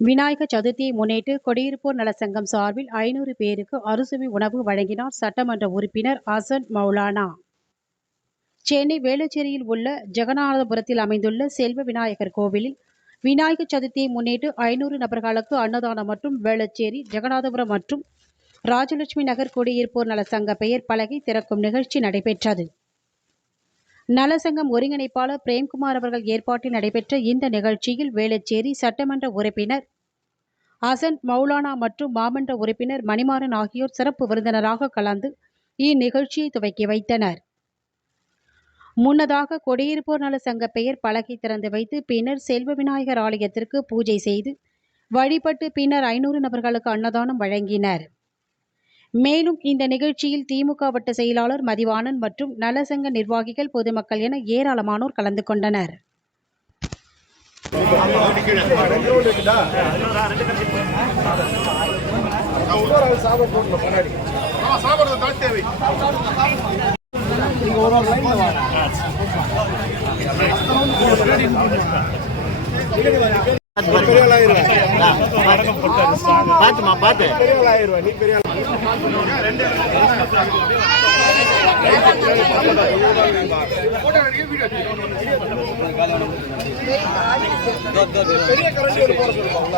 விநாயகர் சதுர்த்தியை முன்னிட்டு கொடியிருப்போர் நலச்சங்கம் சார்பில் ஐநூறு பேருக்கு அறுசுவை உணவு வழங்கினார் சட்டமன்ற உறுப்பினர் அசன் மௌலானா. சென்னை வேளச்சேரியில் உள்ள ஜெகநாதபுரத்தில் அமைந்துள்ள செல்வ விநாயகர் கோவிலில் விநாயகர் சதுர்த்தியை முன்னிட்டு ஐநூறு நபர்களுக்கு அன்னதானம் மற்றும் வேளச்சேரி ஜெகநாதபுரம் மற்றும் ராஜலட்சுமி நகர் குடியிருப்போர் நலச்சங்க பெயர் பலகை திறக்கும் நிகழ்ச்சி நடைபெற்றது. நலசங்கம் ஒருங்கிணைப்பாளர் பிரேம்குமார் அவர்கள் ஏற்பாட்டில் நடைபெற்ற இந்த நிகழ்ச்சியில் வேளச்சேரி சட்டமன்ற உறுப்பினர் அசன் மௌலானா மற்றும் மாமன்ற உறுப்பினர் மணிமாறன் ஆகியோர் சிறப்பு விருந்தினராக கலந்து இந்நிகழ்ச்சியை துவக்கி வைத்தனர். முன்னதாக கொடியிருப்போர் நல சங்க பெயர் பலகை திறந்து வைத்து பின்னர் செல்வ விநாயகர் ஆலயத்திற்கு பூஜை செய்து வழிபட்டு பின்னர் ஐநூறு நபர்களுக்கு அன்னதானம் வழங்கினர். மேலும் இந்த நிகழ்ச்சியில் திமுக வட்ட செயலாளர் மதிவாணன் மற்றும் நலசங்க நிர்வாகிகள் பொதுமக்கள் என ஏராளமானோர் கலந்து கொண்டனர். சாப்பிடுறது தேவை பாத்துமா பாத்து. பெரிய கரண்டி ஒரு போட சொல்லுவாங்க